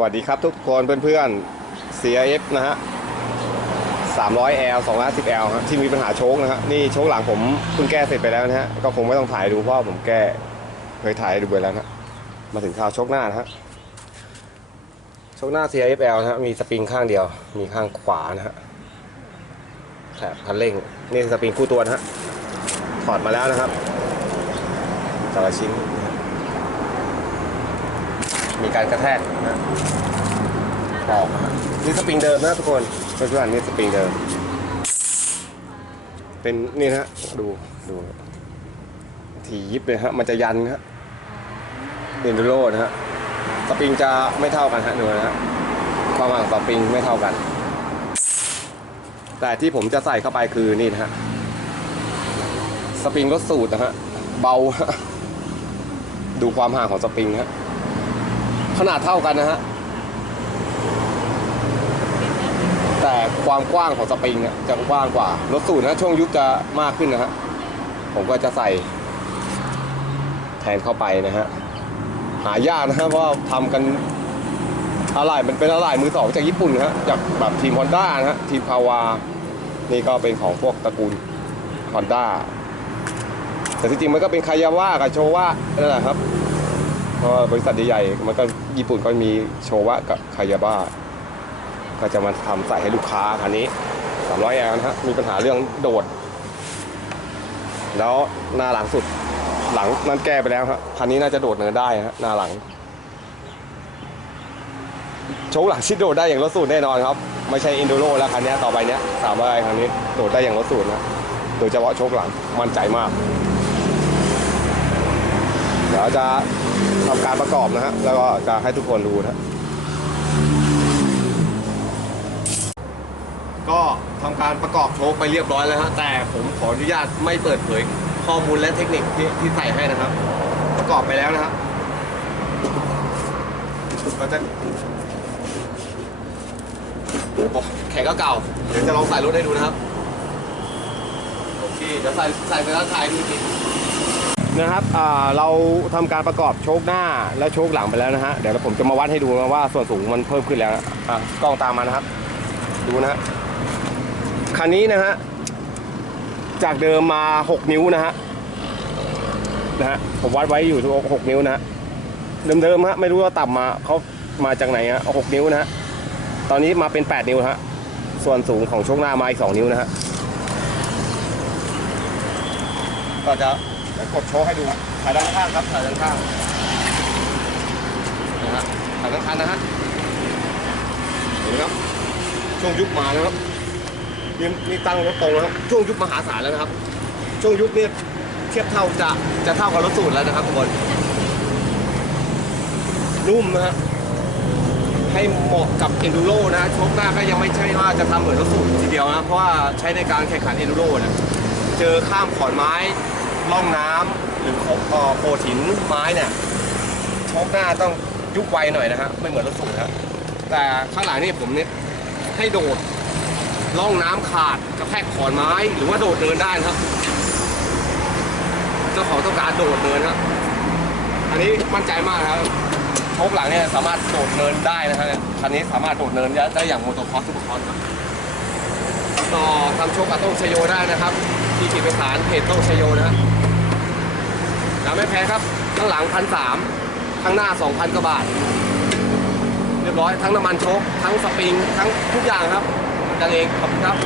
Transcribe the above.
วัสดีครับทุกคนเพื่อนๆ CRF นะฮะ 300L 250L ฮะที่มีปัญหาโชคนะฮะ นี่โชคหลังผมเพิ่งแก้เสร็จไปแล้วนะฮะ ก็คงไม่ต้องถ่ายดูเพราะผมแก้เคยถ่ายดูไปแล้วนะ มาถึงข่าวโชคหน้านะฮะ โชคหน้า CRFL นะฮะ มีสปริงข้างเดียว มีข้างขวานะฮะ แถบคันเร่ง นี่สปริงคู่ตัวนะฮะ ถอดมาแล้วนะครับแต่ละชิ้นนะฮะ มีการกระแทกนะออกนะนี่สปริงเดิมนะทุกคนเพื่อนๆนี่สปริงเดิม เป็นนี่นะฮะดูดูทียิบเลยฮะมันจะยันฮะเอ็นดูโรนะฮะสปริงจะไม่เท่ากันฮะดูนะฮะความห่างสปริงไม่เท่ากัน แต่ที่ผมจะใส่เข้าไปคือนี่นะฮะสปริงรถสูตรนะฮะเบาดูความห่างของสปริงฮะ ขนาดเท่ากันนะฮะ แต่ความกว้างของสปริงเนี่ยจะกว้างกว่า รถสูตรนะช่วงยุบจะมากขึ้นนะฮะ ผมก็จะใส่แทนเข้าไปนะฮะ หายากนะฮะเพราะทำกันอะไหล่มันเป็นอะไหล่มือสองจากญี่ปุ่นนะฮะจากแบบทีมฮอนด้านะฮะทีมพาวา นี่ก็เป็นของพวกตระกูลฮอนด้าแต่ที่จริงมันก็เป็นคายาว่ากับโชว่านั่นแหละครับ เพราะว่าบริษัทใหญ่ๆมันก็ญี่ปุ่นก็มีโชวะกับคายาบ้า ก็จะมาทำใส่ให้ลูกค้าคันนี้300แอนะฮะมีปัญหาเรื่องโดด แล้วหน้าหลังสุดหลังนั้นแก้ไปแล้วฮะคันนี้น่าจะโดดเนินได้ฮะหน้าหลังโชว์หลังชิดโดดได้อย่างรถสูตรแน่นอนครับ ไม่ใช่อินโดโรแล้วคันนี้ต่อไปเนี้ยสามร้อยคันนี้โดดได้อย่างรถสูตรนะโดยเฉพาะโชคหลังมั่นใจมาก ยวจะทำการประกอบนะฮะแล้วก็จะให้ทุกคนดูนะก็ทำการประกอบโชคไปเรียบร้อยแล้วฮะแต่ผมขออนุญาตไม่เปิดเผยข้อมูลและเทคนิคที่ที่ใส่ให้นะครับ ประกอบไปแล้วนะครับก็จะโอ้แข็งก็เก่า เดี๋ยวจะลองใส่รถให้ดูนะครับ โอเค เดี๋ยวใส่ใส่ไปแล้วถ่ายดูที นะครับเราทำการประกอบโชคหน้าและโชคหลังไปแล้วนะฮะเดี๋ยวผมจะมาวัดให้ดูนะว่าส่วนสูงมันเพิ่มขึ้นแล้วนะอะกล้องตามมานะครับ ดูนะฮะคันนี้นะฮะจากเดิมมา 6 นิ้วนะฮะนะฮะผมวัดไว้อยู่ที่6นิ้วนะฮะเดิมๆฮะไม่รู้ว่าต่ำมาเขามาจากไหนฮะ6นิ้วนะฮะตอนนี้มาเป็น 8 นิ้วฮะส่วนสูงของช่วงหน้ามาอีก 2 นิ้วนะฮะก็จะ ดี๋ยวกดโชว์ให้ดูถ่ายด้านข้างครับถ่ายด้านข้างนะฮะถ่ายด้านข้างนะฮะเห็นไหมครับช่วงยุบมานะครับนี่นี่ตั้งรถตรงแล้วครับช่วงยุบมหาศาลแล้วนะครับ ช่วงยุบเนี่ยเทียบเท่าจะจะเท่ากับรถสูตรแล้วนะครับทุกคนนุ่มนะฮะให้เหมาะกับเอนดูโรนะโชคหน้าก็ยังไม่ใช่ว่าจะทำเหมือนรถสูตรทีเดียวนะเพราะว่าใช้ในการแข่งขันเอนดูโรนะเจอข้ามขอนไม้ ล่องน้ำหรือโคเอ่อโขดหินไม้เนี่ยโชคหน้าต้องยุบไวหน่อยนะฮะไม่เหมือนรถสูตรนะแต่ข้างหลังนี่ผมเนี่ยให้โดดล่องน้ำขาดกระแทกขอนไม้หรือว่าโดดเดินได้นะครับ เจ้าของต้องการโดดเดินครับอันนี้มั่นใจมากครับโชคหลังเนี่ยสามารถโดดเนินได้นะครับคันนี้สามารถโดดเนินได้อย่างโมโตคอสซุปเปอร์คอสครับ ต่อทำโชคกับโต้งชโยได้นะครับ ที่ขีดไปฐานเพจโต้งชโยนะฮะแล้วไม่แพ้ครับข้างหลังพันสามข้างหน้าสองพันกว่าบาท เรียบร้อยทั้งน้ำมันโชคทั้งสปริง ทั้งทุกอย่างครับดันเองขอบคุณครับ